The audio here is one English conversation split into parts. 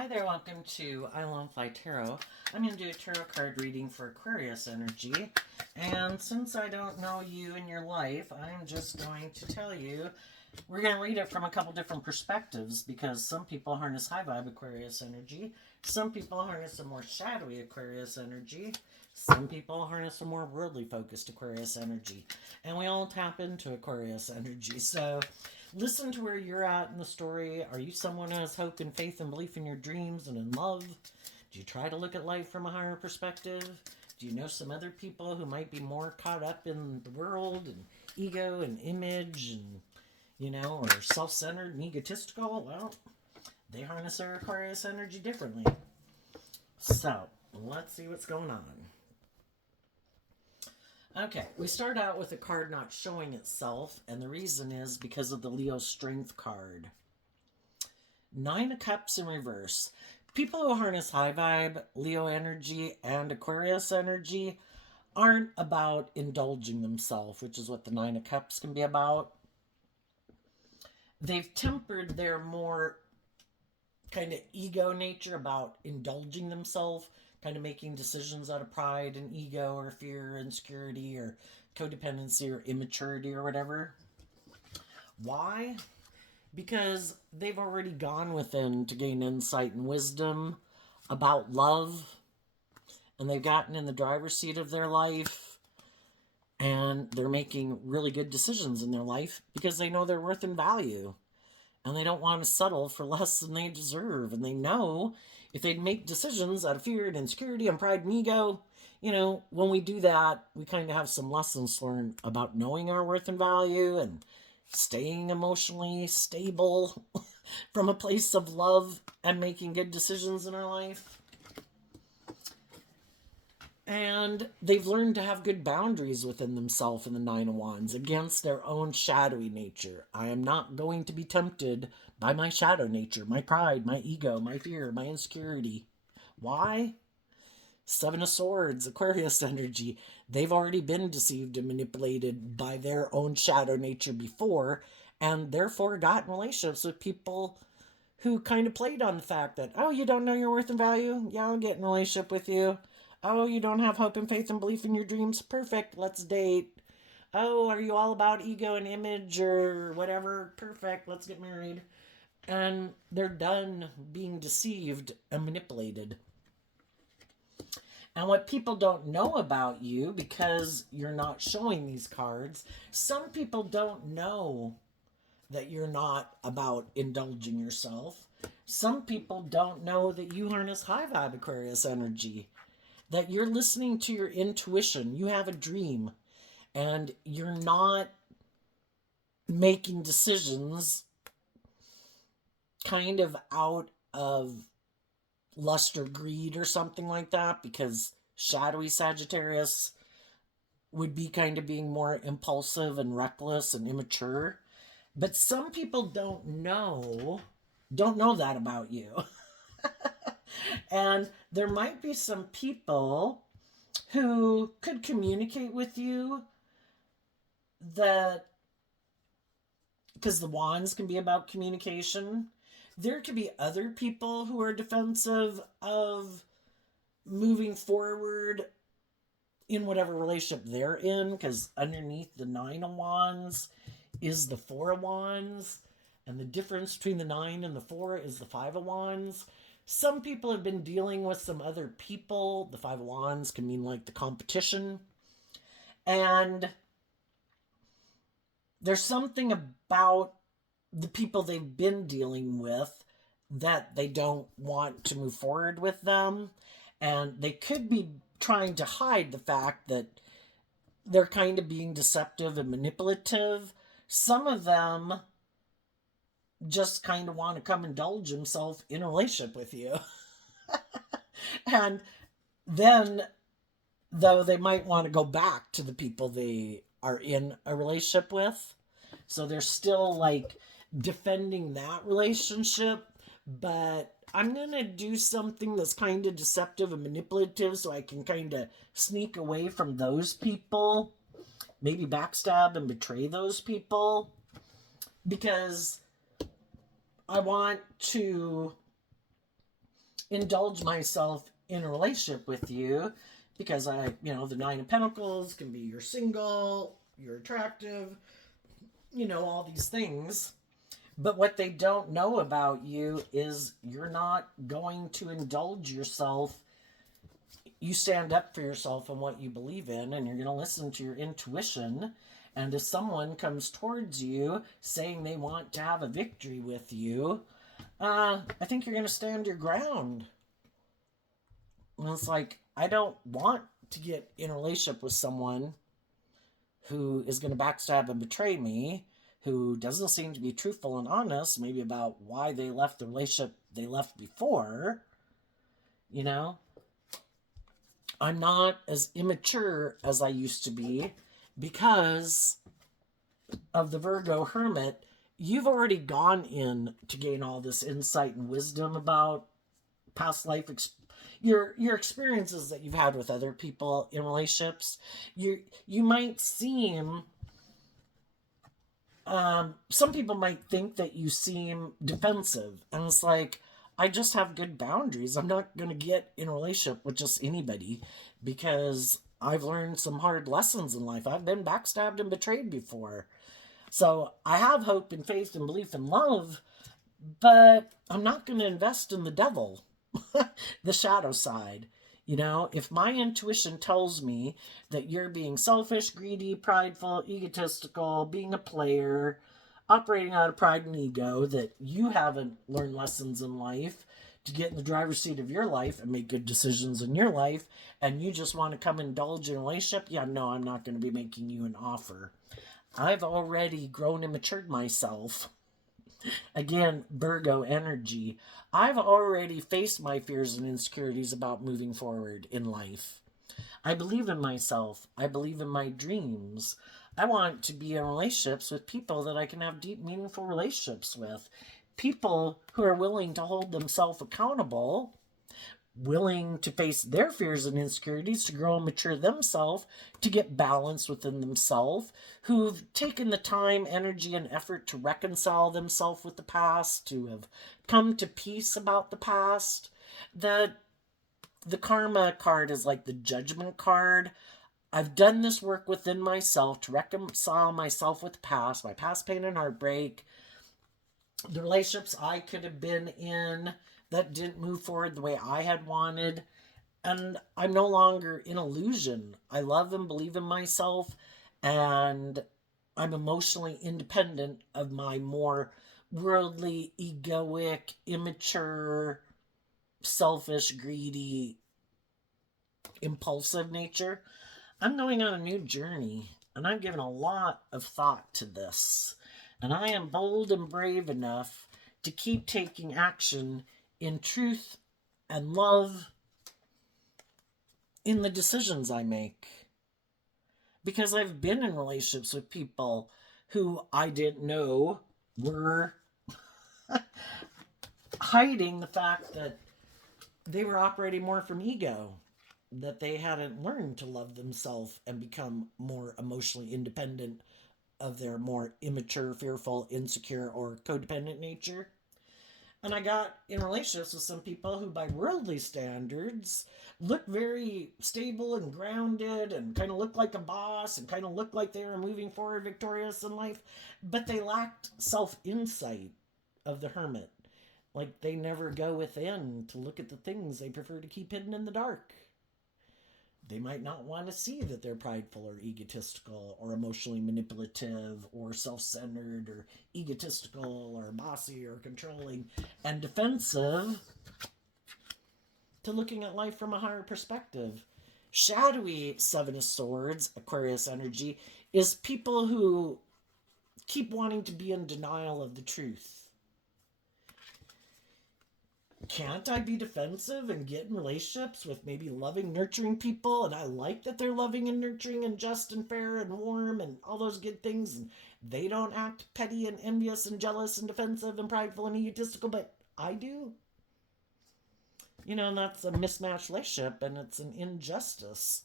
Hi there, welcome to I Love Fly Tarot. I'm going to do a tarot card reading for Aquarius energy. And since I don't know you and your life, I'm just going to tell you, we're going to read it from a couple different perspectives because some people harness high vibe Aquarius energy. Some people harness a more shadowy Aquarius energy. Some people harness a more worldly focused Aquarius energy. And we all tap into Aquarius energy. So listen to where you're at in the story. Are you someone who has hope and faith and belief in your dreams and in love? Do you try to look at life from a higher perspective? Do you know some other people who might be more caught up in the world and ego and image and, or self-centered and egotistical? Well, they harness their Aquarius energy differently. So, let's see what's going on. Okay, we start out with a card not showing itself, and the reason is because of the Leo Strength card. Nine of Cups in reverse. People who harness high vibe, Leo energy, and Aquarius energy aren't about indulging themselves, which is what the Nine of Cups can be about. They've tempered their more kind of ego nature about indulging themselves, kind of making decisions out of pride and ego or fear, insecurity, or codependency or immaturity or whatever. Why? Because they've already gone within to gain insight and wisdom about love, and they've gotten in the driver's seat of their life, and they're making really good decisions in their life because they know their worth and value. And they don't want to settle for less than they deserve. And they know if they'd make decisions out of fear and insecurity and pride and ego, when we do that, we kind of have some lessons learned about knowing our worth and value and staying emotionally stable from a place of love and making good decisions in our life. And they've learned to have good boundaries within themselves in the Nine of Wands against their own shadowy nature. I am not going to be tempted by my shadow nature, my pride, my ego, my fear, my insecurity. Why? Seven of Swords, Aquarius energy. They've already been deceived and manipulated by their own shadow nature before, and therefore got in relationships with people who kind of played on the fact that, oh, you don't know your worth and value? Yeah, I'll get in a relationship with you. Oh, you don't have hope and faith and belief in your dreams? Perfect, let's date. Oh, are you all about ego and image or whatever? Perfect, let's get married. And they're done being deceived and manipulated. And what people don't know about you, because you're not showing these cards, some people don't know that you're not about indulging yourself. Some people don't know that you harness high vibe Aquarius energy, that you're listening to your intuition. You have a dream, and you're not making decisions kind of out of lust or greed or something like that, because shadowy Sagittarius would be kind of being more impulsive and reckless and immature. But some people don't know that about you. And there might be some people who could communicate with you that, because the wands can be about communication, there could be other people who are defensive of moving forward in whatever relationship they're in, because underneath the Nine of Wands is the Four of Wands, and the difference between the 9 and the 4 is the 5 of Wands. Some people have been dealing with some other people. The 5 of Wands can mean like the competition. And there's something about the people they've been dealing with that they don't want to move forward with them. And they could be trying to hide the fact that they're kind of being deceptive and manipulative. Some of them just kind of want to come indulge himself in a relationship with you. And then, though, they might want to go back to the people they are in a relationship with. So they're still like defending that relationship. But I'm going to do something that's kind of deceptive and manipulative so I can kind of sneak away from those people. Maybe backstab and betray those people. Because I want to indulge myself in a relationship with you because the Nine of Pentacles can be you're single, you're attractive, all these things. But what they don't know about you is you're not going to indulge yourself. You stand up for yourself and what you believe in, and you're going to listen to your intuition. And if someone comes towards you saying they want to have a victory with you, I think you're going to stand your ground. And it's like, I don't want to get in a relationship with someone who is going to backstab and betray me, who doesn't seem to be truthful and honest, maybe about why they left the relationship they left before. I'm not as immature as I used to be because of the Virgo Hermit. You've already gone in to gain all this insight and wisdom about past life your experiences that you've had with other people in relationships. You might seem some people might think that you seem defensive, and it's like, I just have good boundaries. I'm not going to get in a relationship with just anybody because I've learned some hard lessons in life. I've been backstabbed and betrayed before. So I have hope and faith and belief and love, but I'm not going to invest in the devil, the shadow side. If my intuition tells me that you're being selfish, greedy, prideful, egotistical, being a player, operating out of pride and ego, that you haven't learned lessons in life to get in the driver's seat of your life and make good decisions in your life, and you just want to come indulge in a relationship, no, I'm not going to be making you an offer. I've already grown and matured myself. Again, Virgo energy. I've already faced my fears and insecurities about moving forward in life. I believe in myself. I believe in my dreams. I want to be in relationships with people that I can have deep, meaningful relationships with. People who are willing to hold themselves accountable, willing to face their fears and insecurities, to grow and mature themselves, to get balance within themselves, who've taken the time, energy, and effort to reconcile themselves with the past, to have come to peace about the past. The karma card is like the judgment card. I've done this work within myself to reconcile myself with the past, my past pain and heartbreak, the relationships I could have been in that didn't move forward the way I had wanted. And I'm no longer in illusion. I love and believe in myself, and I'm emotionally independent of my more worldly, egoic, immature, selfish, greedy, impulsive nature. I'm going on a new journey, and I've given a lot of thought to this. And I am bold and brave enough to keep taking action in truth and love in the decisions I make. Because I've been in relationships with people who I didn't know were hiding the fact that they were operating more from ego, that they hadn't learned to love themselves and become more emotionally independent of their more immature, fearful, insecure, or codependent nature. And I got in relationships with some people who, by worldly standards, look very stable and grounded and kind of look like a boss and kind of look like they were moving forward victorious in life, but they lacked self-insight of the hermit. Like, they never go within to look at the things they prefer to keep hidden in the dark. They might not want to see that they're prideful or egotistical or emotionally manipulative or self-centered or egotistical or bossy or controlling and defensive, to looking at life from a higher perspective. Shadowy Seven of Swords, Aquarius energy, is people who keep wanting to be in denial of the truth. Can't I be defensive and get in relationships with maybe loving, nurturing people, and I like that they're loving and nurturing and just and fair and warm and all those good things, and they don't act petty and envious and jealous and defensive and prideful and egotistical, but I do? And that's a mismatched relationship, and it's an injustice.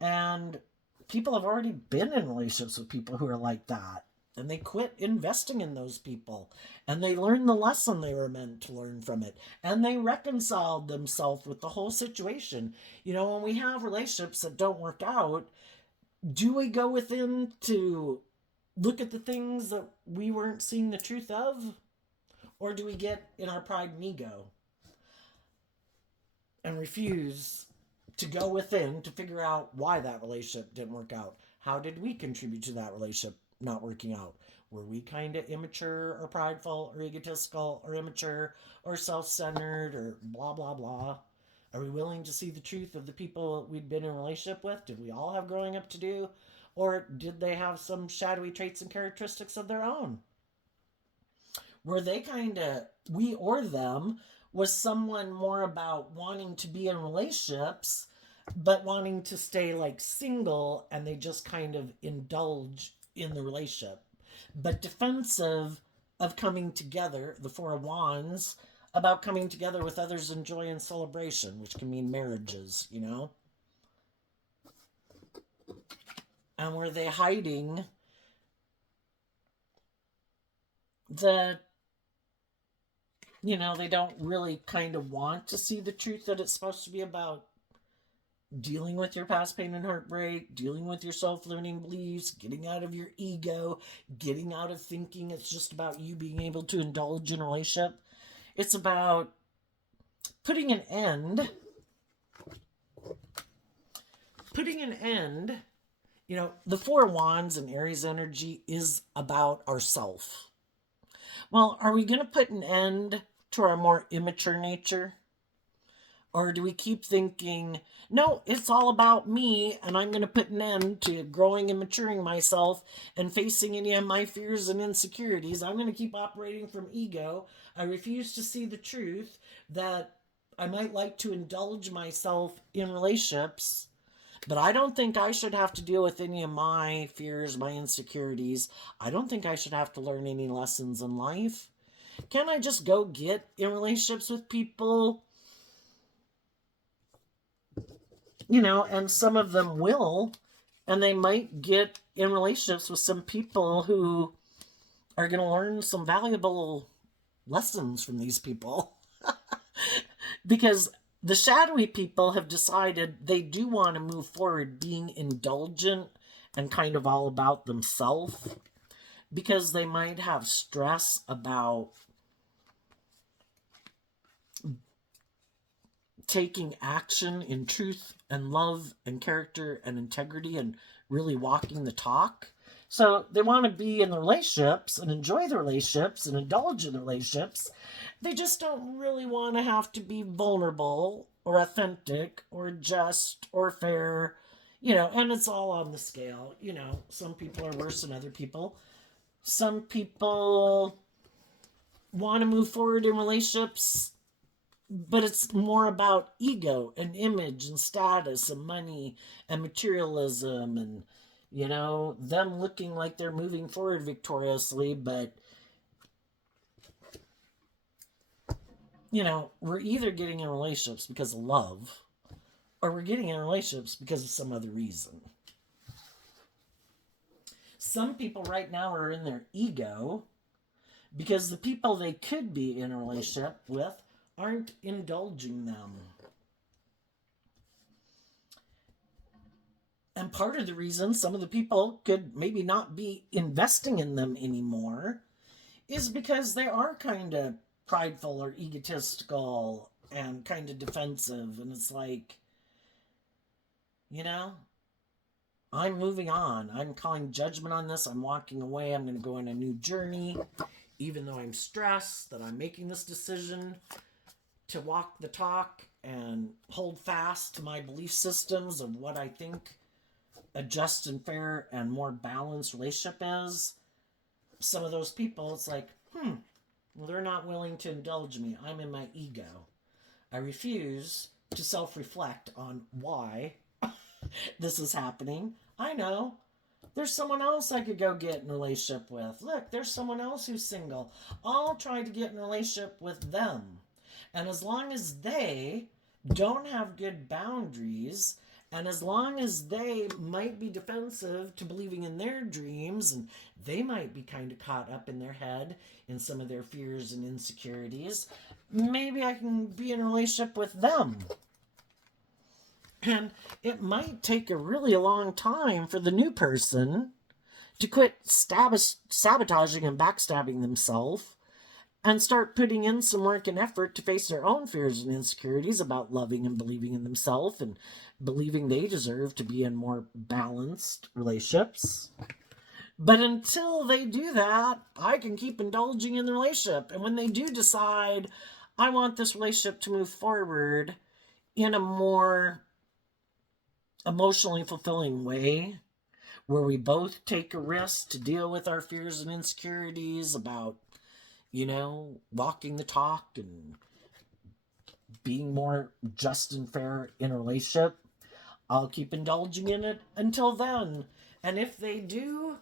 And people have already been in relationships with people who are like that. and they quit investing in those people, and they learned the lesson they were meant to learn from it, and they reconciled themselves with the whole situation. When we have relationships that don't work out, do we go within to look at the things that we weren't seeing the truth of, or do we get in our pride and ego and refuse to go within to figure out why that relationship didn't work out? How did we contribute to that relationship not working out? Were we kind of immature or prideful or egotistical or immature or self centered or blah, blah, blah? Are we willing to see the truth of the people we'd been in a relationship with? Did we all have growing up to do? Or did they have some shadowy traits and characteristics of their own? Were they kind of, we or them, was someone more about wanting to be in relationships but wanting to stay like single, and they just kind of indulge in the relationship, but defensive of coming together, the Four of Wands, about coming together with others in joy and celebration, which can mean marriages. And were they hiding that, they don't really kind of want to see the truth that it's supposed to be about dealing with your past pain and heartbreak, dealing with your self-limiting beliefs, getting out of your ego, getting out of thinking it's just about you being able to indulge in a relationship. It's about putting an end. The Four of Wands and Aries energy is about ourself. Well, are we going to put an end to our more immature nature? Or do we keep thinking, no, it's all about me, and I'm going to put an end to growing and maturing myself and facing any of my fears and insecurities? I'm going to keep operating from ego. I refuse to see the truth that I might like to indulge myself in relationships, but I don't think I should have to deal with any of my fears, my insecurities. I don't think I should have to learn any lessons in life. Can I just go get in relationships with people? And some of them will, and they might get in relationships with some people who are going to learn some valuable lessons from these people. Because the shadowy people have decided they do want to move forward being indulgent and kind of all about themselves, because they might have stress about taking action in truth and love and character and integrity and really walking the talk. So they want to be in the relationships and enjoy the relationships and indulge in the relationships. They just don't really want to have to be vulnerable or authentic or just or fair, and it's all on the scale. Some people are worse than other people. Some people want to move forward in relationships, but it's more about ego and image and status and money and materialism and, them looking like they're moving forward victoriously. But, we're either getting in relationships because of love, or we're getting in relationships because of some other reason. Some people right now are in their ego because the people they could be in a relationship with aren't indulging them. And part of the reason some of the people could maybe not be investing in them anymore is because they are kind of prideful or egotistical and kind of defensive. And it's like, I'm moving on. I'm calling judgment on this. I'm walking away. I'm going to go on a new journey, even though I'm stressed that I'm making this decision to walk the talk and hold fast to my belief systems of what I think a just and fair and more balanced relationship is. Some of those people, it's like, well, they're not willing to indulge me. I'm in my ego. I refuse to self-reflect on why this is happening. I know. There's someone else I could go get in a relationship with. Look, there's someone else who's single. I'll try to get in a relationship with them. And as long as they don't have good boundaries And as long as they might be defensive to believing in their dreams, and they might be kind of caught up in their head in some of their fears and insecurities, maybe I can be in a relationship with them. And it might take a really long time for the new person to quit sabotaging and backstabbing themselves and start putting in some work and effort to face their own fears and insecurities about loving and believing in themselves and believing they deserve to be in more balanced relationships. But until they do that, I can keep indulging in the relationship. And when they do decide, I want this relationship to move forward in a more emotionally fulfilling way, where we both take a risk to deal with our fears and insecurities about, walking the talk and being more just and fair in a relationship, I'll keep indulging in it until then. And if they do,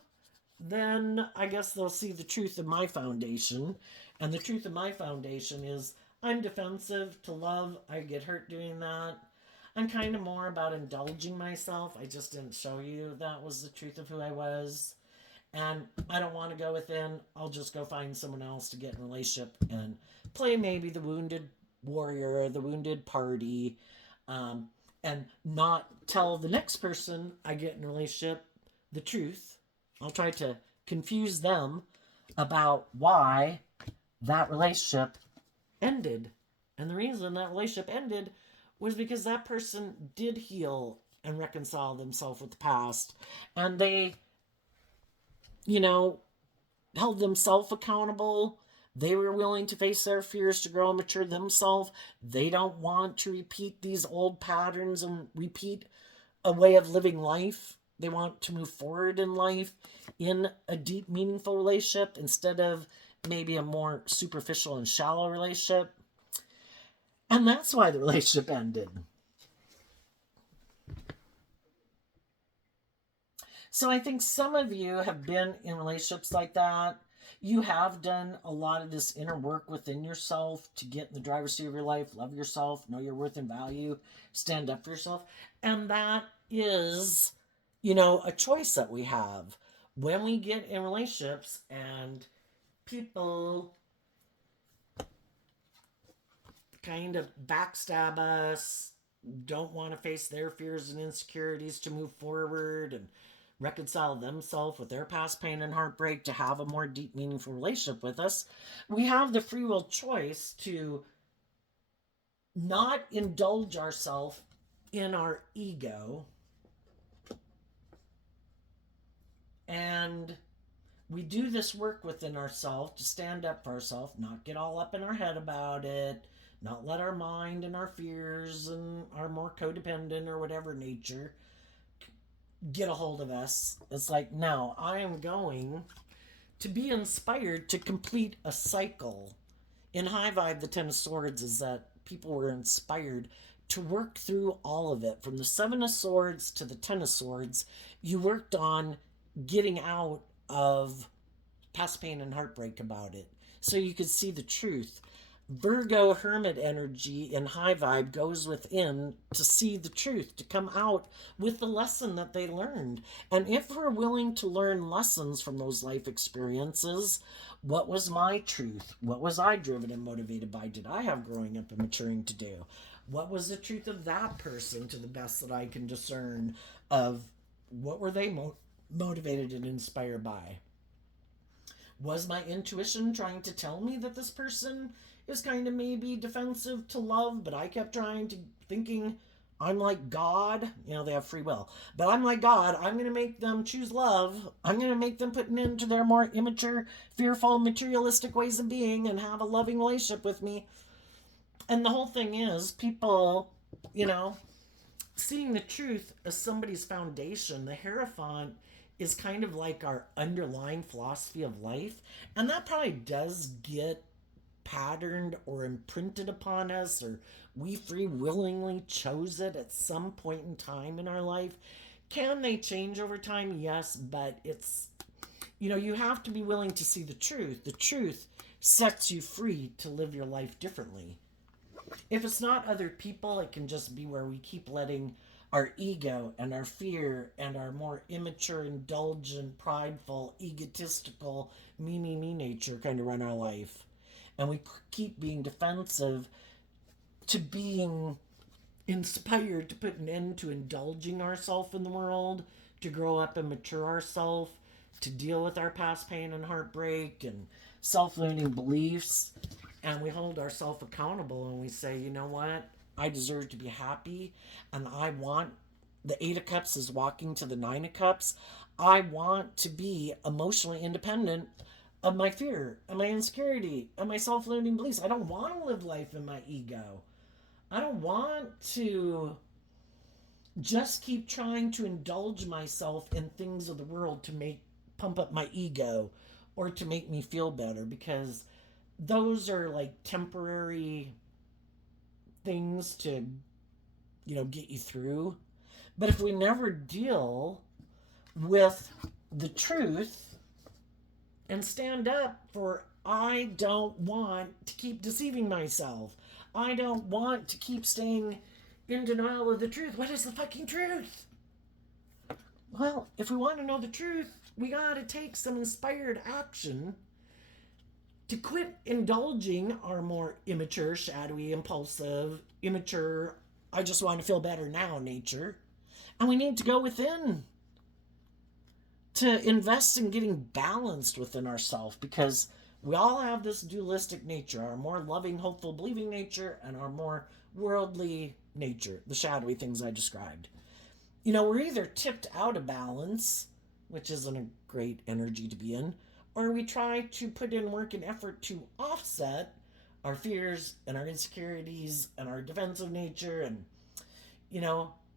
then I guess they'll see the truth of my foundation. And the truth of my foundation is I'm defensive to love. I get hurt doing that. I'm kind of more about indulging myself. I just didn't show you that was the truth of who I was. And I don't want to go within. I'll just go find someone else to get in a relationship and play maybe the wounded warrior or the wounded party, and not tell the next person I get in a relationship the truth. I'll try to confuse them about why that relationship ended. And the reason that relationship ended was because that person did heal and reconcile themselves with the past. And they, held themselves accountable. They were willing to face their fears to grow and mature themselves. They don't want to repeat these old patterns and repeat a way of living life. They want to move forward in life in a deep, meaningful relationship instead of maybe a more superficial and shallow relationship. And that's why the relationship ended. So I think some of you have been in relationships like that. You have done a lot of this inner work within yourself to get in the driver's seat of your life, love yourself, know your worth and value, stand up for yourself. And that is, a choice that we have when we get in relationships and people kind of backstab us, don't want to face their fears and insecurities to move forward and reconcile themselves with their past pain and heartbreak to have a more deep, meaningful relationship with us. We have the free will choice to not indulge ourselves in our ego, and we do this work within ourselves to stand up for ourselves, not get all up in our head about it, not let our mind and our fears and our more codependent or whatever nature get a hold of us. It's like, no, I am going to be inspired to complete a cycle. In High Vibe, the Ten of Swords is that people were inspired to work through all of it. From the Seven of Swords to the Ten of Swords, you worked on getting out of past pain and heartbreak about it so you could see the truth. Virgo hermit energy in High Vibe goes within to see the truth, to come out with the lesson that they learned. And if we're willing to learn lessons from those life experiences, what was my truth? What was I driven and motivated by? Did I have growing up and maturing to do? What was the truth of that person to the best that I can discern of what were they motivated and inspired by? Was my intuition trying to tell me that this person is kind of maybe defensive to love, but I kept thinking I'm like God. They have free will, but I'm like God. I'm going to make them choose love. I'm going to make them put an end to their more immature, fearful, materialistic ways of being and have a loving relationship with me. And the whole thing is people, seeing the truth as somebody's foundation. The Hierophant is kind of like our underlying philosophy of life. And that probably does get patterned or imprinted upon us, or we free willingly chose it at some point in time in our life. Can they change over time? Yes, but it's, you have to be willing to see the truth. The truth sets you free to live your life differently. If it's not other people, it can just be where we keep letting our ego and our fear and our more immature, indulgent, prideful, egotistical, me nature kind of run our life. And we keep being defensive to being inspired to put an end to indulging ourselves in the world, to grow up and mature ourselves, to deal with our past pain and heartbreak and self-limiting beliefs. And we hold ourselves accountable and we say, you know what? I deserve to be happy, and I want, the Eight of Cups is walking to the Nine of Cups. I want to be emotionally independent of my fear, of my insecurity, of my self-limiting beliefs. I don't want to live life in my ego. I don't want to just keep trying to indulge myself in things of the world to make pump up my ego or to make me feel better, because those are like temporary things to, get you through. But if we never deal with the truth and stand up for, I don't want to keep deceiving myself, I don't want to keep staying in denial of the truth. What is the fucking truth? Well, if we want to know the truth, we gotta take some inspired action to quit indulging our more immature, shadowy, impulsive, immature, I just want to feel better now nature. And we need to go within to invest in getting balanced within ourselves, because we all have this dualistic nature, our more loving, hopeful, believing nature, and our more worldly nature, the shadowy things I described. We're either tipped out of balance, which isn't a great energy to be in, or we try to put in work and effort to offset our fears and our insecurities and our defensive nature, and,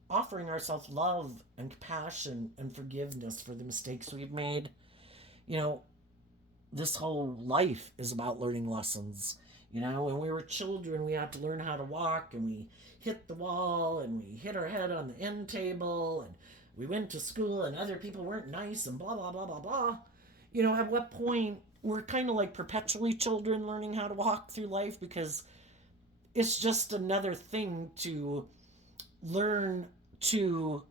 offering ourselves love and compassion and forgiveness for the mistakes we've made. You know, this whole life is about learning lessons. When we were children, we had to learn how to walk, and we hit the wall, and we hit our head on the end table, and we went to school, and other people weren't nice, and blah, blah, blah, blah, blah. At what point we're kind of like perpetually children learning how to walk through life, because it's just another thing to learn to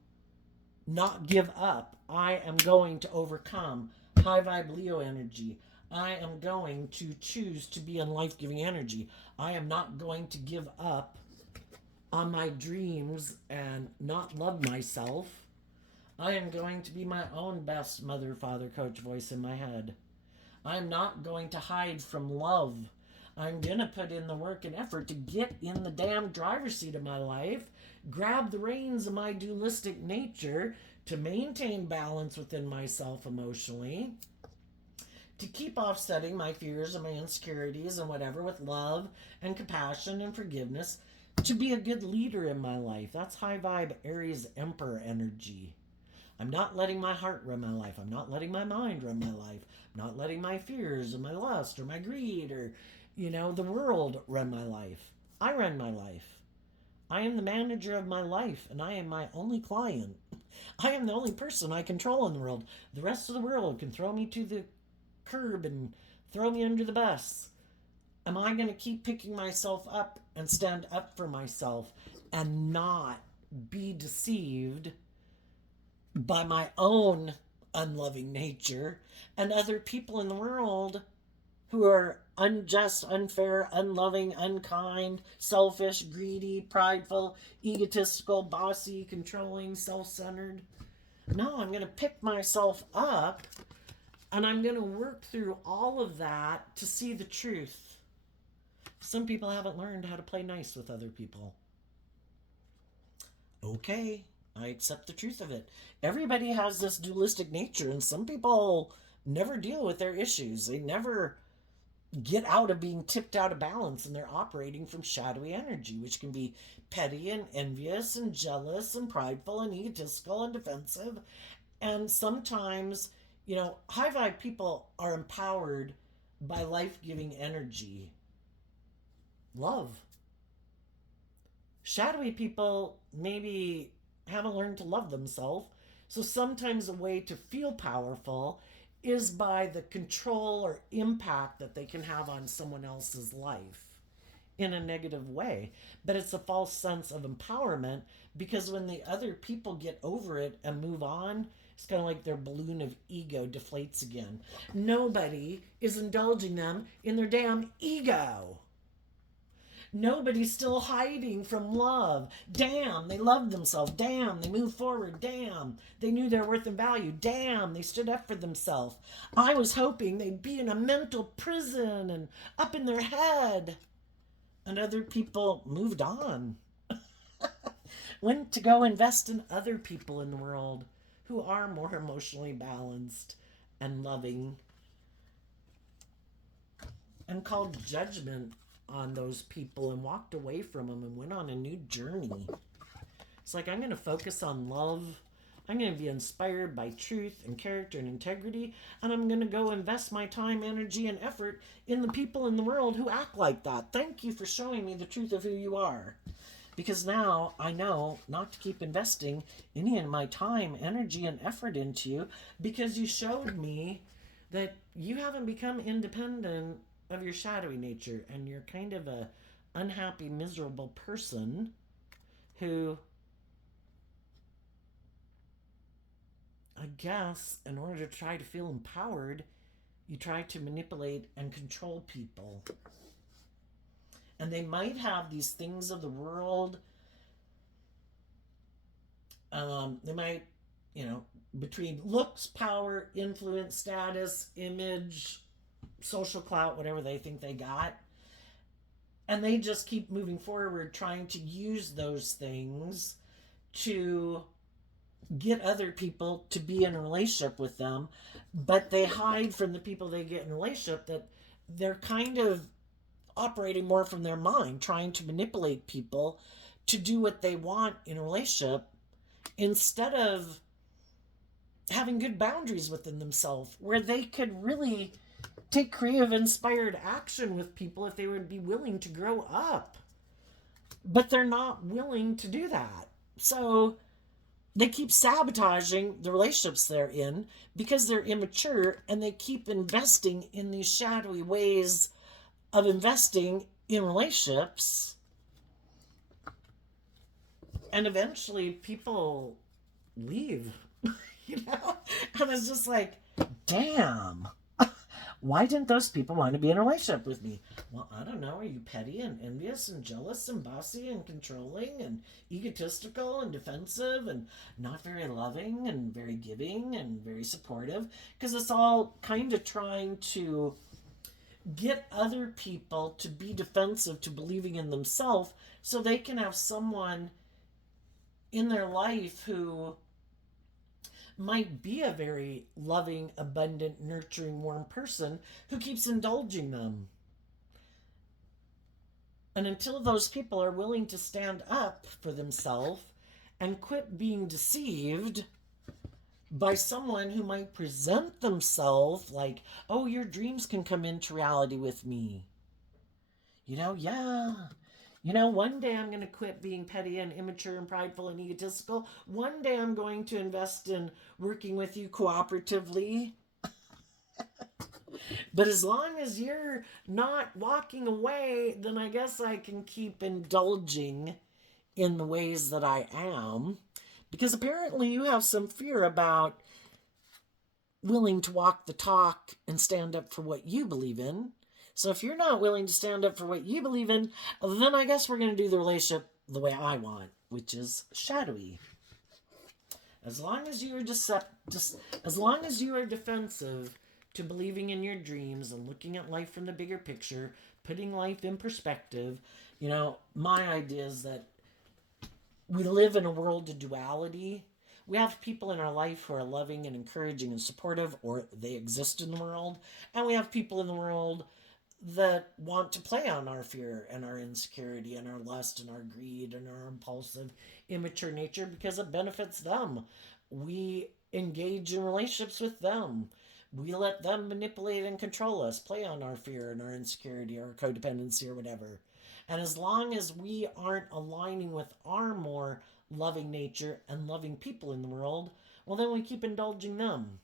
not give up. I am going to overcome high vibe Leo energy. I am going to choose to be in life giving energy. I am not going to give up on my dreams and not love myself. I am going to be my own best mother, father, coach voice in my head. I'm not going to hide from love. I'm going to put in the work and effort to get in the damn driver's seat of my life, grab the reins of my dualistic nature to maintain balance within myself emotionally, to keep offsetting my fears and my insecurities and whatever with love and compassion and forgiveness, to be a good leader in my life. That's high vibe Aries Emperor energy. I'm not letting my heart run my life. I'm not letting my mind run my life. I'm not letting my fears or my lust or my greed or, the world run my life. I run my life. I am the manager of my life, and I am my only client. I am the only person I control in the world. The rest of the world can throw me to the curb and throw me under the bus. Am I going to keep picking myself up and stand up for myself and not be deceived by my own unloving nature and other people in the world who are unjust, unfair, unloving, unkind, selfish, greedy, prideful, egotistical, bossy, controlling, self-centered? No, I'm going to pick myself up, and I'm going to work through all of that to see the truth. Some people haven't learned how to play nice with other people. Okay, I accept the truth of it. Everybody has this dualistic nature, and some people never deal with their issues. They never get out of being tipped out of balance, and they're operating from shadowy energy, which can be petty and envious and jealous and prideful and egotistical and defensive. And sometimes, high vibe people are empowered by life-giving energy, love. Shadowy people maybe haven't learned to love themselves. So sometimes a way to feel powerful is by the control or impact that they can have on someone else's life. in a negative way. But it's a false sense of empowerment, because when the other people get over it and move on, it's kind of like their balloon of ego deflates again. Nobody is indulging them in their damn ego. Nobody's still hiding from love. Damn, they loved themselves. Damn, they moved forward. Damn, they knew their worth and value. Damn, they stood up for themselves. I was hoping they'd be in a mental prison and up in their head. And other people moved on. Went to go invest in other people in the world who are more emotionally balanced and loving, and called judgment on those people and walked away from them and went on a new journey. It's like, I'm going to focus on love. I'm going to be inspired by truth and character and integrity, and I'm going to go invest my time, energy, and effort in the people in the world who act like that. Thank you for showing me the truth of who you are. Because now I know not to keep investing any of my time, energy, and effort into you, because you showed me that you haven't become independent of your shadowy nature, and you're kind of a unhappy, miserable person who, I guess, in order to try to feel empowered, you try to manipulate and control people. And they might have these things of the world. They might, between looks, power, influence, status, image, social clout, whatever they think they got. And they just keep moving forward, trying to use those things to get other people to be in a relationship with them. But they hide from the people they get in a relationship, that they're kind of operating more from their mind, trying to manipulate people to do what they want in a relationship, instead of having good boundaries within themselves where they could really take creative, inspired action with people if they would be willing to grow up. But they're not willing to do that. So they keep sabotaging the relationships they're in because they're immature, and they keep investing in these shadowy ways of investing in relationships. And eventually people leave, And it's just like, damn. Why didn't those people want to be in a relationship with me? Well, I don't know. Are you petty and envious and jealous and bossy and controlling and egotistical and defensive and not very loving and very giving and very supportive? Because it's all kind of trying to get other people to be defensive to believing in themselves, so they can have someone in their life who might be a very loving, abundant, nurturing, warm person who keeps indulging them. And until those people are willing to stand up for themselves and quit being deceived by someone who might present themselves like, oh, your dreams can come into reality with me. Yeah. One day I'm going to quit being petty and immature and prideful and egotistical. One day I'm going to invest in working with you cooperatively. But as long as you're not walking away, then I guess I can keep indulging in the ways that I am. Because apparently you have some fear about willing to walk the talk and stand up for what you believe in. So if you're not willing to stand up for what you believe in, then I guess we're going to do the relationship the way I want, which is shadowy. As long as you are as long as you are defensive to believing in your dreams and looking at life from the bigger picture, putting life in perspective, my idea is that we live in a world of duality. We have people in our life who are loving and encouraging and supportive, or they exist in the world. And we have people in the world that want to play on our fear and our insecurity and our lust and our greed and our impulsive, immature nature because it benefits them. We engage in relationships with them. We let them manipulate and control us, play on our fear and our insecurity or codependency or whatever. And as long as we aren't aligning with our more loving nature and loving people in the world, well, then we keep indulging them.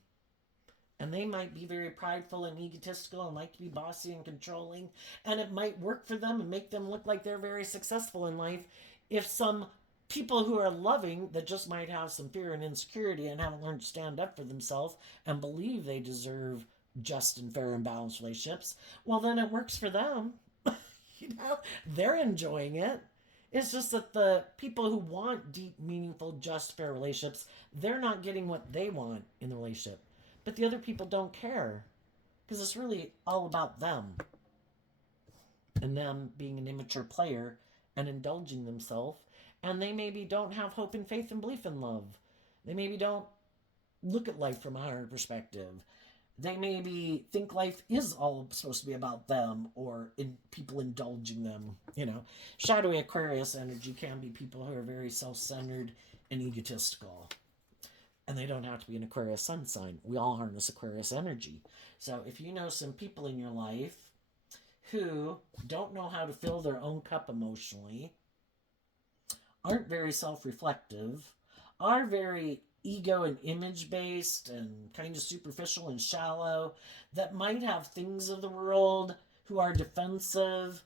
And they might be very prideful and egotistical and like to be bossy and controlling. And it might work for them and make them look like they're very successful in life if some people who are loving that just might have some fear and insecurity and haven't learned to stand up for themselves and believe they deserve just and fair and balanced relationships, well, then it works for them. You know, they're enjoying it. It's just that the people who want deep, meaningful, just, fair relationships, they're not getting what they want in the relationship. But the other people don't care because it's really all about them and them being an immature player and indulging themselves. And they maybe don't have hope and faith and belief in love. They maybe don't look at life from a higher perspective. They maybe think life is all supposed to be about them or in people indulging them. You know, shadowy Aquarius energy can be people who are very self-centered and egotistical. And they don't have to be an Aquarius sun sign. We all harness Aquarius energy. So if you know some people in your life who don't know how to fill their own cup emotionally, aren't very self-reflective, are very ego and image based and kind of superficial and shallow, that might have things of the world, who are defensive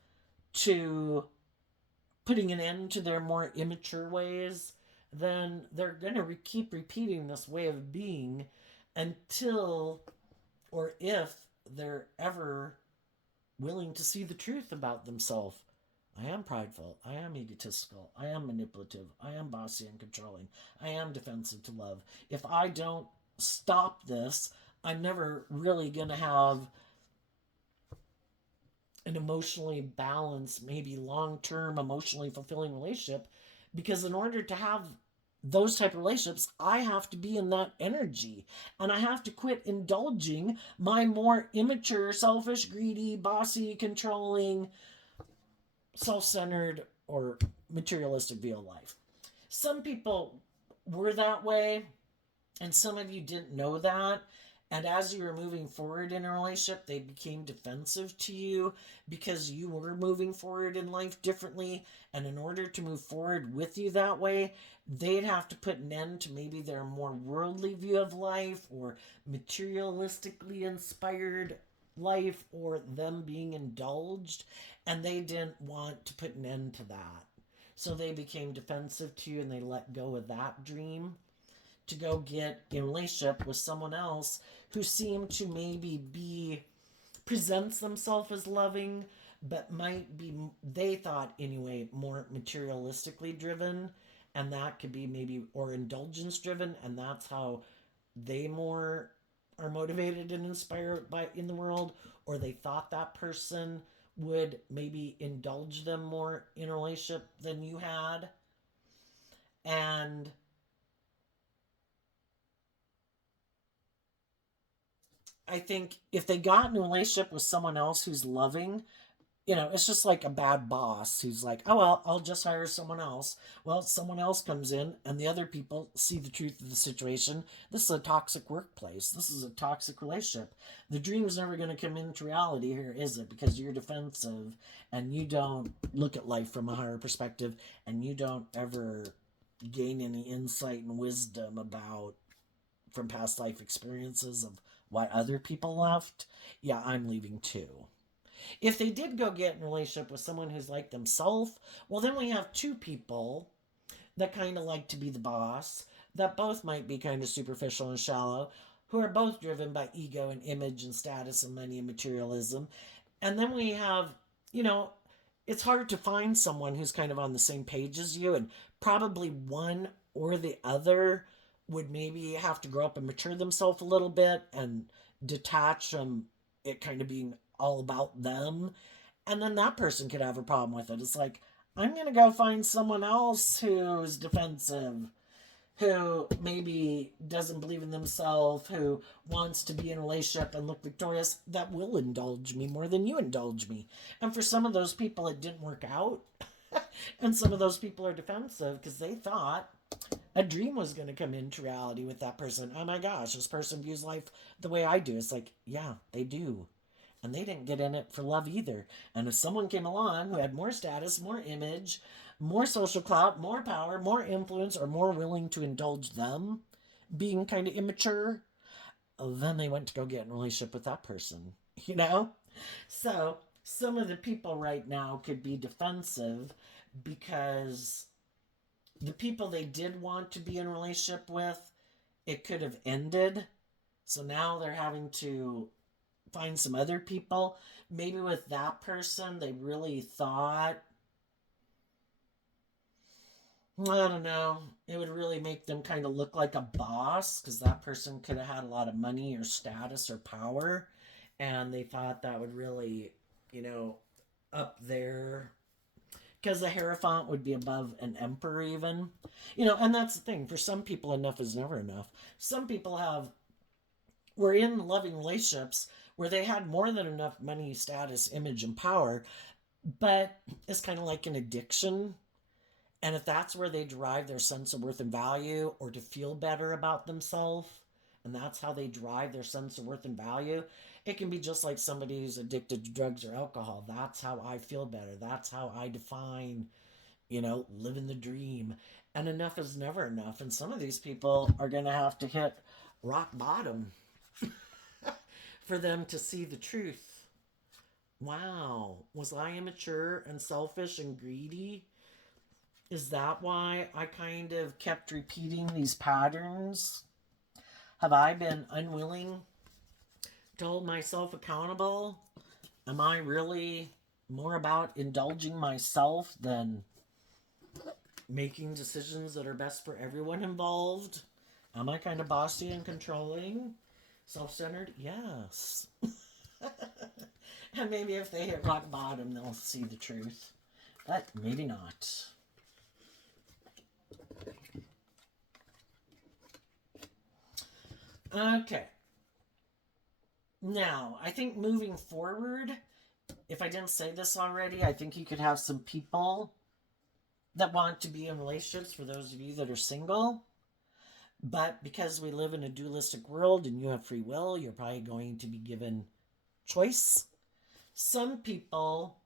to putting an end to their more immature ways, then they're going to keep repeating this way of being until or if they're ever willing to see the truth about themselves. I am prideful. I am egotistical. I am manipulative. I am bossy and controlling. I am defensive to love. If I don't stop this, I'm never really going to have an emotionally balanced, maybe long-term, emotionally fulfilling relationship. Because in order to have those type of relationships, I have to be in that energy. And I have to quit indulging my more immature, selfish, greedy, bossy, controlling, self-centered, or materialistic view of life. Some people were that way, and some of you didn't know that. And as you were moving forward in a relationship, they became defensive to you because you were moving forward in life differently. And in order to move forward with you that way, they'd have to put an end to maybe their more worldly view of life or materialistically inspired life or them being indulged. And they didn't want to put an end to that. So they became defensive to you and they let go of that dream to go get in a relationship with someone else who seemed to maybe be, presents themselves as loving, but might be, they thought anyway, more materialistically driven. And that could be maybe, or indulgence driven. And that's how they more are motivated and inspired by in the world. Or they thought that person would maybe indulge them more in a relationship than you had. And I think if they got in a relationship with someone else who's loving, you know, it's just like a bad boss who's like, oh, well, I'll just hire someone else. Well, someone else comes in and the other people see the truth of the situation. This is a toxic workplace. This is a toxic relationship. The dream's never going to come into reality here, is it? Because you're defensive and you don't look at life from a higher perspective and you don't ever gain any insight and wisdom about from past life experiences of why other people left. Yeah, I'm leaving too. If they did go get in a relationship with someone who's like themselves, well, then we have two people that kind of like to be the boss, that both might be kind of superficial and shallow, who are both driven by ego and image and status and money and materialism. And then we have, you know, it's hard to find someone who's kind of on the same page as you, and probably one or the other would maybe have to grow up and mature themselves a little bit and detach from it kind of being all about them. And then that person could have a problem with it. It's like, I'm going to go find someone else who's defensive, who maybe doesn't believe in themselves, who wants to be in a relationship and look victorious, that will indulge me more than you indulge me. And for some of those people, it didn't work out. And some of those people are defensive because they thought a dream was going to come into reality with that person. Oh my gosh, this person views life the way I do. It's like, yeah, they do. And they didn't get in it for love either. And if someone came along who had more status, more image, more social clout, more power, more influence, or more willing to indulge them, being kind of immature, then they went to go get in a relationship with that person, you know? So some of the people right now could be defensive because the people they did want to be in a relationship with, it could have ended. So now they're having to find some other people. Maybe with that person, they really thought, I don't know, it would really make them kind of look like a boss because that person could have had a lot of money or status or power. And they thought that would really, you know, up there because the Hierophant would be above an emperor, even. You know, and that's the thing. For some people, enough is never enough. Some people were in loving relationships where they had more than enough money, status, image, and power, but it's kind of like an addiction. And if that's where they derive their sense of worth and value or to feel better about themselves, and that's how they derive their sense of worth and value, it can be just like somebody who's addicted to drugs or alcohol. That's how I feel better. That's how I define, living the dream. And enough is never enough. And some of these people are going to have to hit rock bottom for them to see the truth. Wow, was I immature and selfish and greedy? Is that why I kind of kept repeating these patterns? Have I been unwilling to hold myself accountable? Am I really more about indulging myself than making decisions that are best for everyone involved? Am I kind of bossy and controlling? Self-centered? Yes. And maybe if they hit rock bottom, they'll see the truth. But maybe not. Okay. Now, I think moving forward, if I didn't say this already, I think you could have some people that want to be in relationships for those of you that are single. But because we live in a dualistic world and you have free will, you're probably going to be given choice. Some people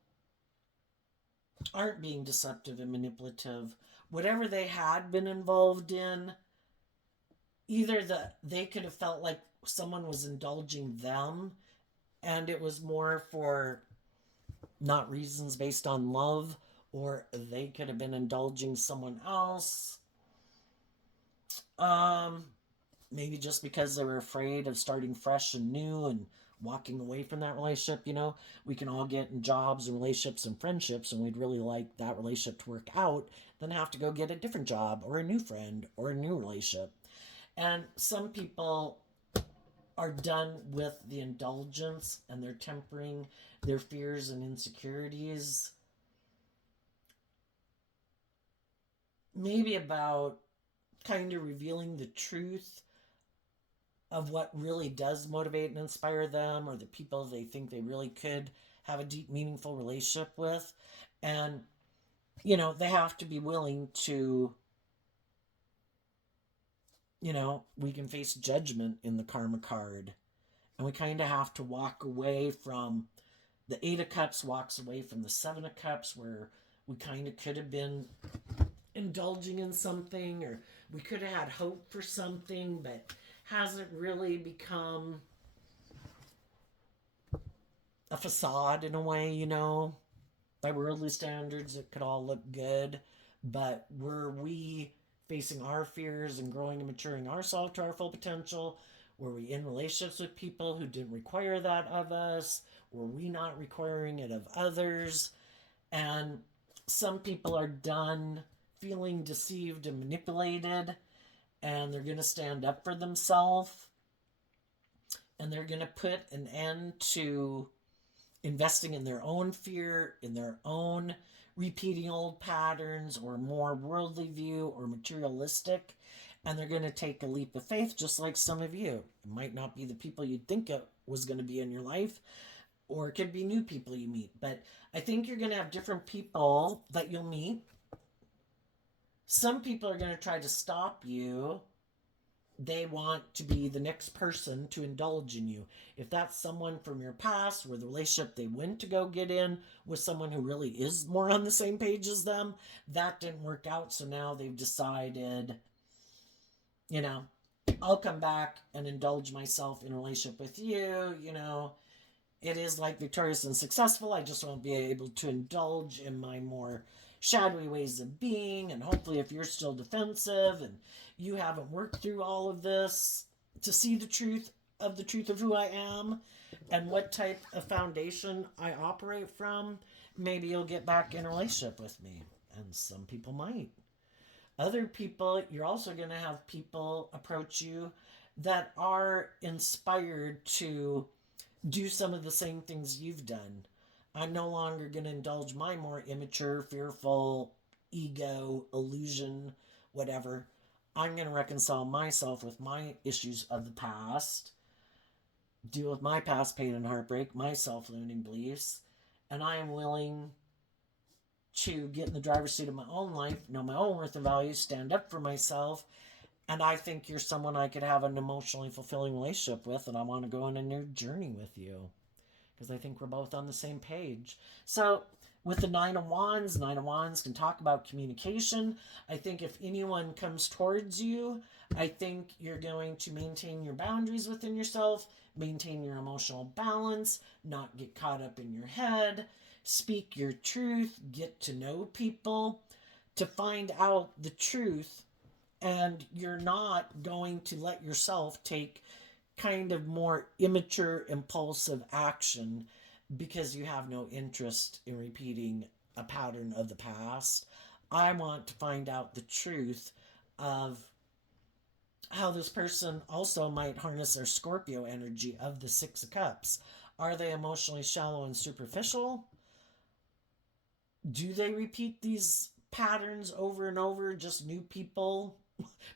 aren't being deceptive and manipulative. Whatever they had been involved in, either they could have felt like someone was indulging them and it was more for not reasons based on love, or they could have been indulging someone else. Maybe just because they were afraid of starting fresh and new and walking away from that relationship. We can all get in jobs and relationships and friendships, and we'd really like that relationship to work out, then have to go get a different job or a new friend or a new relationship. And some people are done with the indulgence and they're tempering their fears and insecurities. Maybe about kind of revealing the truth of what really does motivate and inspire them, or the people they think they really could have a deep, meaningful relationship with. And, they have to be willing to, we can face judgment in the karma card. And we kind of have to walk away from the Eight of Cups, walks away from the Seven of Cups, where we kind of could have been indulging in something, or we could have had hope for something, but hasn't really become a facade in a way, by worldly standards. It could all look good, but were we facing our fears and growing and maturing ourselves to our full potential? Were we in relationships with people who didn't require that of us? Were we not requiring it of others? And some people are done feeling deceived and manipulated, and they're going to stand up for themselves, and they're going to put an end to investing in their own fear, in their own repeating old patterns, or more worldly view or materialistic. And they're going to take a leap of faith, just like some of you. It might not be the people you'd think it was going to be in your life, or it could be new people you meet. But I think you're going to have different people that you'll meet. Some people are going to try to stop you. They want to be the next person to indulge in you. If that's someone from your past, where the relationship they went to go get in was someone who really is more on the same page as them, that didn't work out. So now they've decided, I'll come back and indulge myself in a relationship with you. It is like victorious and successful. I just won't be able to indulge in my more shadowy ways of being. And hopefully, if you're still defensive and you haven't worked through all of this to see the truth of who I am and what type of foundation I operate from, maybe you'll get back in a relationship with me. And some people might. Other people, you're also going to have people approach you that are inspired to do some of the same things you've done. I'm no longer going to indulge my more immature, fearful, ego, illusion, whatever. I'm going to reconcile myself with my issues of the past, deal with my past pain and heartbreak, my self limiting beliefs, and I am willing to get in the driver's seat of my own life, know my own worth and value, stand up for myself. And I think you're someone I could have an emotionally fulfilling relationship with, and I want to go on a new journey with you because I think we're both on the same page. So, with the Nine of Wands can talk about communication. I think if anyone comes towards you, I think you're going to maintain your boundaries within yourself, maintain your emotional balance, not get caught up in your head, speak your truth, get to know people to find out the truth, and you're not going to let yourself take kind of more immature, impulsive action because you have no interest in repeating a pattern of the past. I want to find out the truth of how this person also might harness their Scorpio energy of the Six of Cups. Are they emotionally shallow and superficial? Do they repeat these patterns over and over, just new people,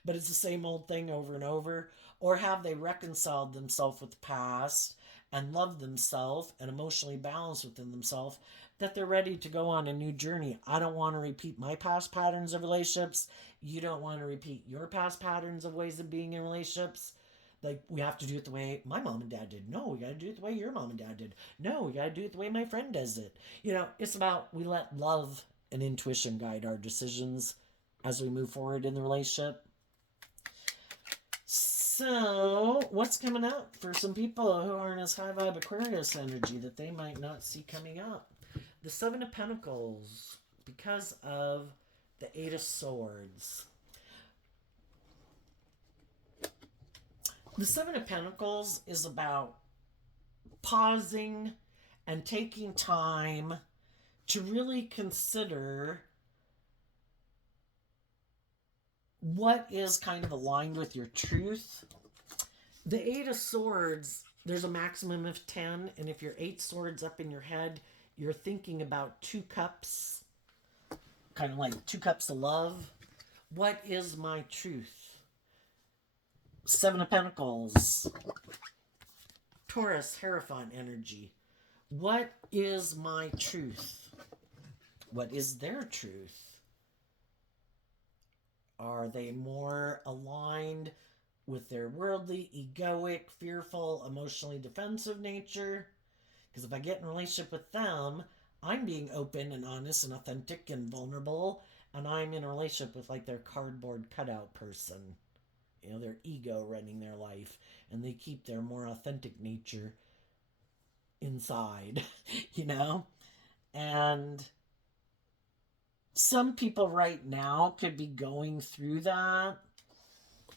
but it's the same old thing over and over? Or have they reconciled themselves with the past and loved themselves and emotionally balanced within themselves that they're ready to go on a new journey? I don't want to repeat my past patterns of relationships. You don't want to repeat your past patterns of ways of being in relationships. Like, we have to do it the way my mom and dad did. No, we got to do it the way your mom and dad did. No, we got to do it the way my friend does it. It's about we let love and intuition guide our decisions as we move forward in the relationship. So, what's coming up for some people who aren't as high vibe Aquarius energy that they might not see coming up? The Seven of Pentacles, because of the Eight of Swords. The Seven of Pentacles is about pausing and taking time to really consider what is kind of aligned with your truth. The Eight of Swords, there's a maximum of 10, and if you're 8 swords up in your head, you're thinking about 2 cups, kind of like 2 cups of love. What is my truth? Seven of Pentacles, Taurus, Hierophant energy. What is my truth? What is their truth? Are they more aligned with their worldly, egoic, fearful, emotionally defensive nature? Because if I get in a relationship with them, I'm being open and honest and authentic and vulnerable, and I'm in a relationship with like their cardboard cutout person. Their ego running their life, and they keep their more authentic nature inside, And some people right now could be going through that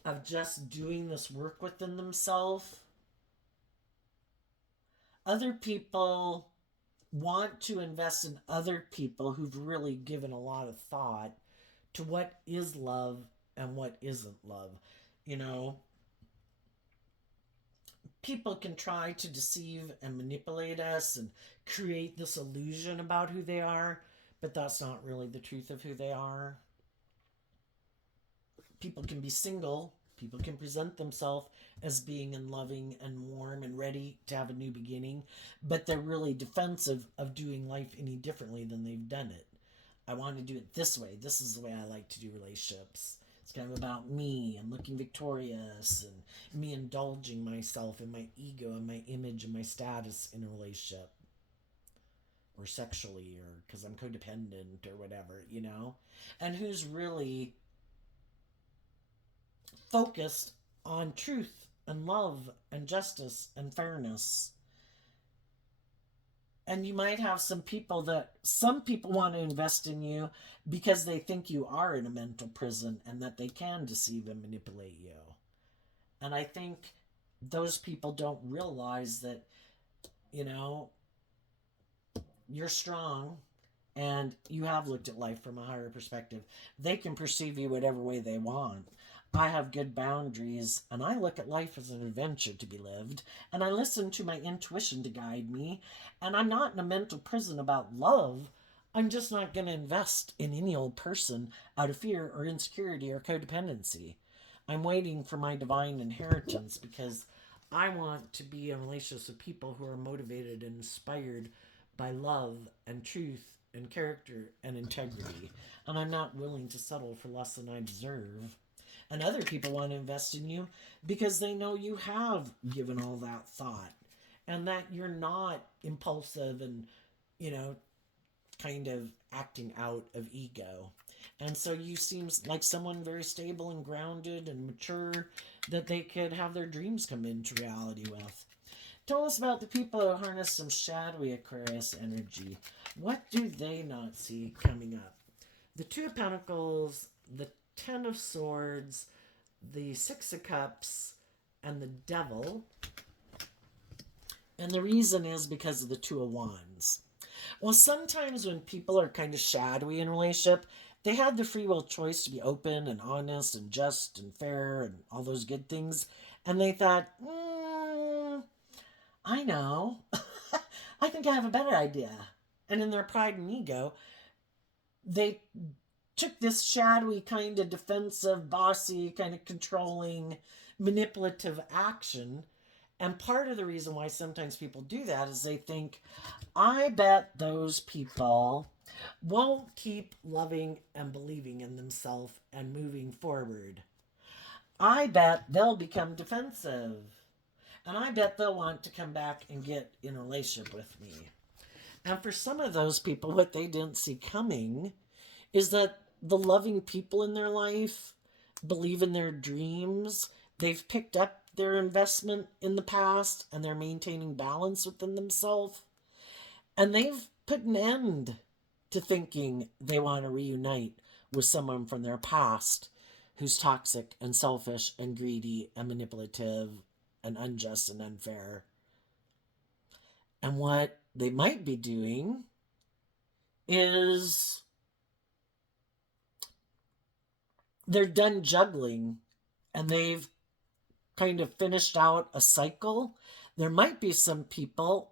of just doing this work within themselves. Other people want to invest in other people who've really given a lot of thought to what is love and what isn't love. People can try to deceive and manipulate us and create this illusion about who they are, but that's not really the truth of who they are. People can be single. People can present themselves as being loving and warm and ready to have a new beginning, but they're really defensive of doing life any differently than they've done it. I want to do it this way. This is the way I like to do relationships. It's kind of about me and looking victorious and me indulging myself and my ego and my image and my status in a relationship. Or sexually, or because I'm codependent or whatever, And who's really focused on truth and love and justice and fairness. And you might have some people want to invest in you because they think you are in a mental prison and that they can deceive and manipulate you. And I think those people don't realize that, you know, you're strong and you have looked at life from a higher perspective. They can perceive you whatever way they want. I have good boundaries and I look at life as an adventure to be lived, and I listen to my intuition to guide me, and I'm not in a mental prison about love. I'm just not going to invest in any old person out of fear or insecurity or codependency. I'm waiting for my divine inheritance because I want to be in relationships with people who are motivated and inspired by love and truth and character and integrity. And I'm not willing to settle for less than I deserve. And other people want to invest in you because they know you have given all that thought and that you're not impulsive and, you know, kind of acting out of ego. And so you seem like someone very stable and grounded and mature that they could have their dreams come into reality with. Tell us about the people who harness some shadowy Aquarius energy. What do they not see coming up? The Two of Pentacles, the Ten of Swords, the Six of Cups, and the Devil. And the reason is because of the Two of Wands. Well, sometimes when people are kind of shadowy in a relationship, they had the free will choice to be open and honest and just and fair and all those good things. And they thought, I know. I think I have a better idea. And in their pride and ego, they took this shadowy, kind of defensive, bossy, kind of controlling, manipulative action. And part of the reason why sometimes people do that is they think, I bet those people won't keep loving and believing in themselves and moving forward. I bet they'll become defensive. And I bet they'll want to come back and get in a relationship with me. And for some of those people, what they didn't see coming is that the loving people in their life believe in their dreams. They've picked up their investment in the past and they're maintaining balance within themselves. And they've put an end to thinking they want to reunite with someone from their past who's toxic and selfish and greedy and manipulative and unjust and unfair. And what they might be doing is they're done juggling and they've kind of finished out a cycle. There might be some people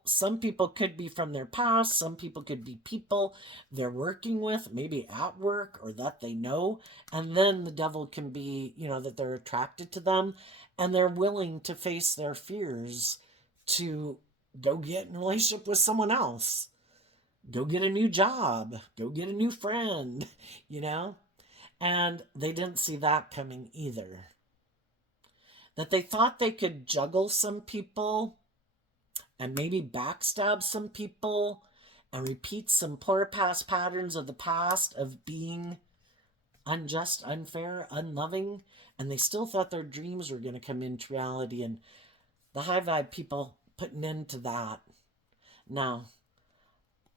could be from their past, some people could be people they're working with, maybe at work or that they know. And then the devil can be, that they're attracted to them and they're willing to face their fears to go get in a relationship with someone else, go get a new job, go get a new friend, And they didn't see that coming either. That they thought they could juggle some people and maybe backstab some people and repeat some poor past patterns of the past of being unjust, unfair, unloving. And they still thought their dreams were going to come into reality. And the high vibe people put an end to that. Now,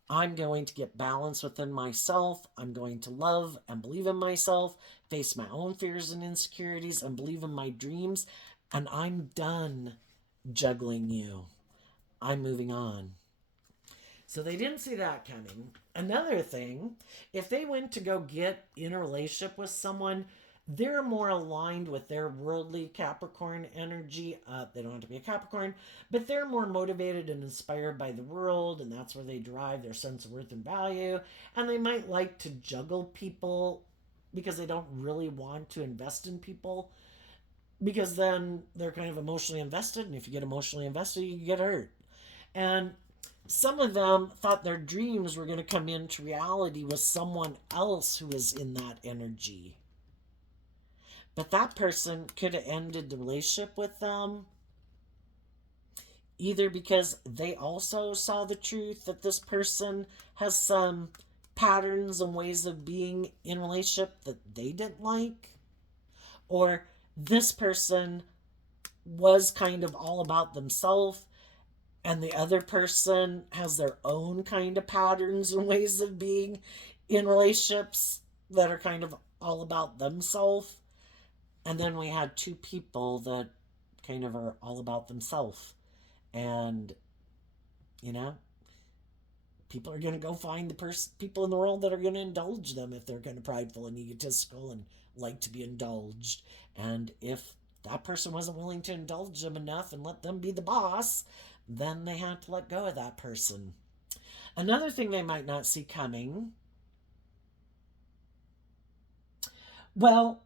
I'm going to get balance within myself. I'm going to love and believe in myself, face my own fears and insecurities, and believe in my dreams. And I'm done juggling you. I'm moving on. So they didn't see that coming. Another thing, if they went to go get in a relationship with someone, they're more aligned with their worldly Capricorn energy. They don't have to be a Capricorn, but they're more motivated and inspired by the world, and that's where they derive their sense of worth and value. And they might like to juggle people because they don't really want to invest in people, because then they're kind of emotionally invested, and if you get emotionally invested, you get hurt. And some of them thought their dreams were going to come into reality with someone else who was in that energy. But that person could have ended the relationship with them either because they also saw the truth that this person has some patterns and ways of being in a relationship that they didn't like, or this person was kind of all about themselves, and the other person has their own kind of patterns and ways of being in relationships that are kind of all about themselves. And then we had two people that kind of are all about themselves. And, you know, people are going to go find people in the world that are going to indulge them if they're kind of prideful and egotistical and like to be indulged. And if that person wasn't willing to indulge them enough and let them be the boss, then they had to let go of that person. Another thing they might not see coming, well,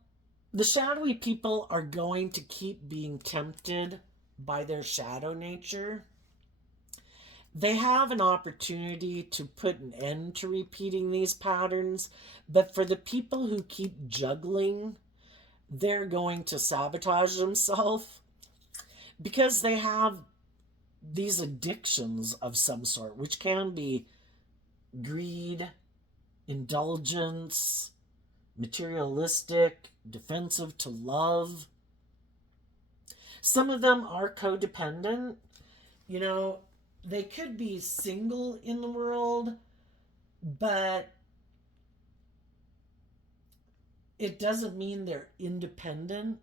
the shadowy people are going to keep being tempted by their shadow nature. They have an opportunity to put an end to repeating these patterns, but for the people who keep juggling, they're going to sabotage themselves because they have these addictions of some sort, which can be greed, indulgence, materialistic, defensive to love. Some of them are codependent. You know, they could be single in the world, but it doesn't mean they're independent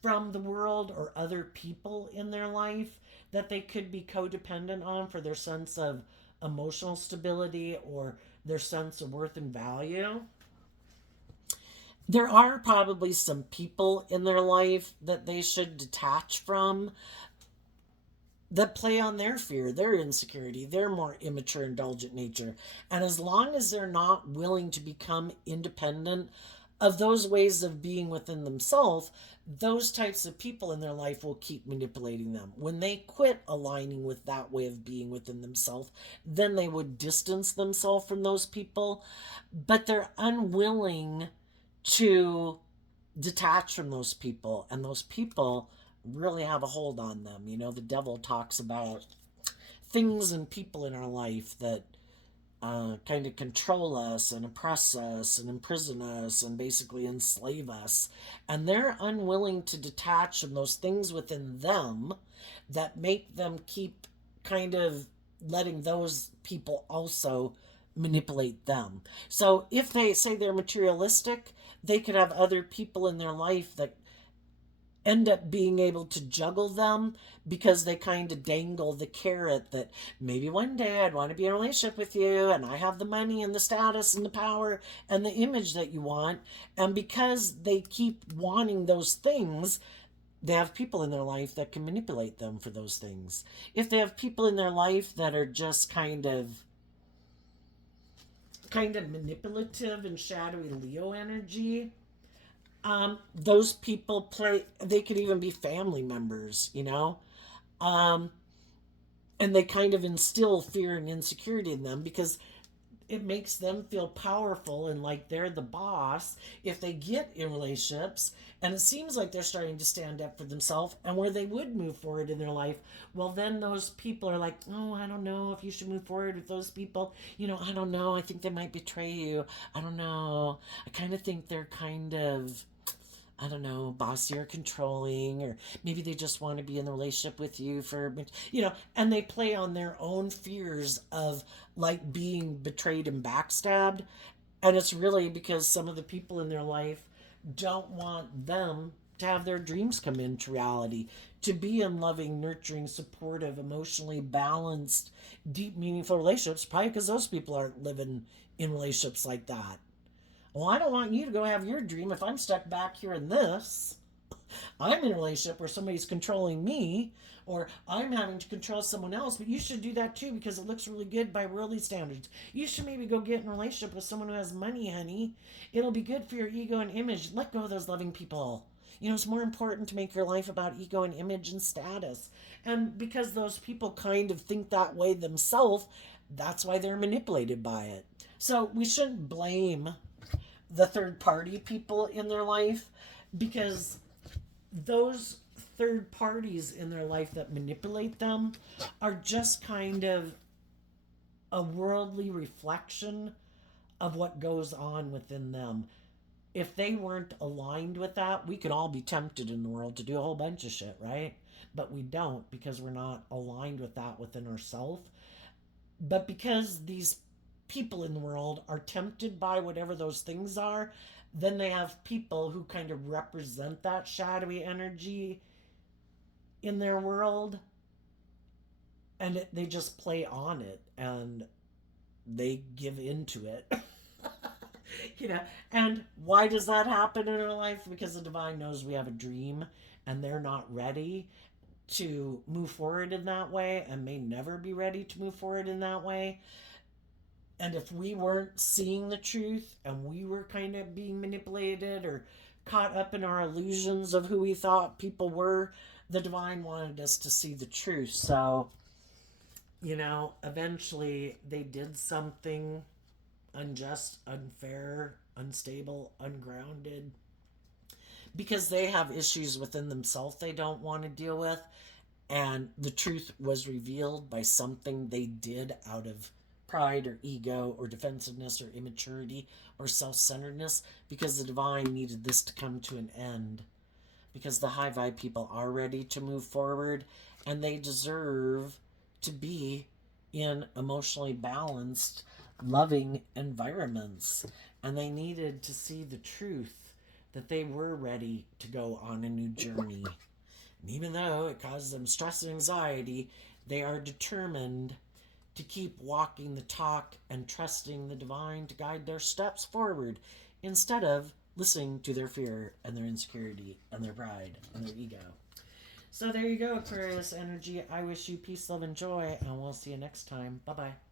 from the world or other people in their life that they could be codependent on for their sense of emotional stability or their sense of worth and value. There are probably some people in their life that they should detach from that play on their fear, their insecurity, their more immature, indulgent nature. And as long as they're not willing to become independent of those ways of being within themselves, those types of people in their life will keep manipulating them. When they quit aligning with that way of being within themselves, then they would distance themselves from those people. But they're unwilling to detach from those people, and those people really have a hold on them. You know, the devil talks about things and people in our life that kind of control us and oppress us and imprison us and basically enslave us. And they're unwilling to detach from those things within them that make them keep kind of letting those people also manipulate them. So if they say they're materialistic, they could have other people in their life that end up being able to juggle them because they kind of dangle the carrot that maybe one day I'd want to be in a relationship with you and I have the money and the status and the power and the image that you want. And because they keep wanting those things, they have people in their life that can manipulate them for those things. If they have people in their life that are just kind of manipulative and shadowy Leo energy, those people play, they could even be family members, you know, um, and they kind of instill fear and insecurity in them because it makes them feel powerful and like they're the boss if they get in relationships and it seems like they're starting to stand up for themselves and where they would move forward in their life. Well, then those people are like, oh, I don't know if you should move forward with those people. You know, I don't know, I think they might betray you. I don't know, I kind of think they're kind of, I don't know, bossy or controlling, or maybe they just want to be in the relationship with you for, you know, and they play on their own fears of like being betrayed and backstabbed. And it's really because some of the people in their life don't want them to have their dreams come into reality, to be in loving, nurturing, supportive, emotionally balanced, deep, meaningful relationships, probably because those people aren't living in relationships like that. Well, I don't want you to go have your dream if I'm stuck back here in this. I'm in a relationship where somebody's controlling me, or I'm having to control someone else, but you should do that too because it looks really good by worldly standards. You should maybe go get in a relationship with someone who has money, honey. It'll be good for your ego and image. Let go of those loving people. You know, it's more important to make your life about ego and image and status. And because those people kind of think that way themselves, that's why they're manipulated by it. So we shouldn't blame the third party people in their life because those third parties in their life that manipulate them are just kind of a worldly reflection of what goes on within them. if they weren't aligned with that, we could all be tempted in the world to do a whole bunch of shit, right? But we don't, because we're not aligned with that within ourselves. But because these people in the world are tempted by whatever those things are, then they have people who kind of represent that shadowy energy in their world, and they just play on it and they give into it. you know, and why does that happen in our life? Because the divine knows we have a dream and they're not ready to move forward in that way and may never be ready to move forward in that way. And if we weren't seeing the truth and we were kind of being manipulated or caught up in our illusions of who we thought people were, the divine wanted us to see the truth. So, eventually they did something unjust, unfair, unstable, ungrounded, because they have issues within themselves they don't want to deal with. And the truth was revealed by something they did out of pride or ego or defensiveness or immaturity or self centeredness, because the divine needed this to come to an end. Because the high vibe people are ready to move forward and they deserve to be in emotionally balanced, loving environments. And they needed to see the truth that they were ready to go on a new journey. And even though it caused them stress and anxiety, they are determined to keep walking the talk and trusting the divine to guide their steps forward instead of listening to their fear and their insecurity and their pride and their ego. So there you go, Aquarius energy. I wish you peace, love, and joy, and we'll see you next time. Bye bye.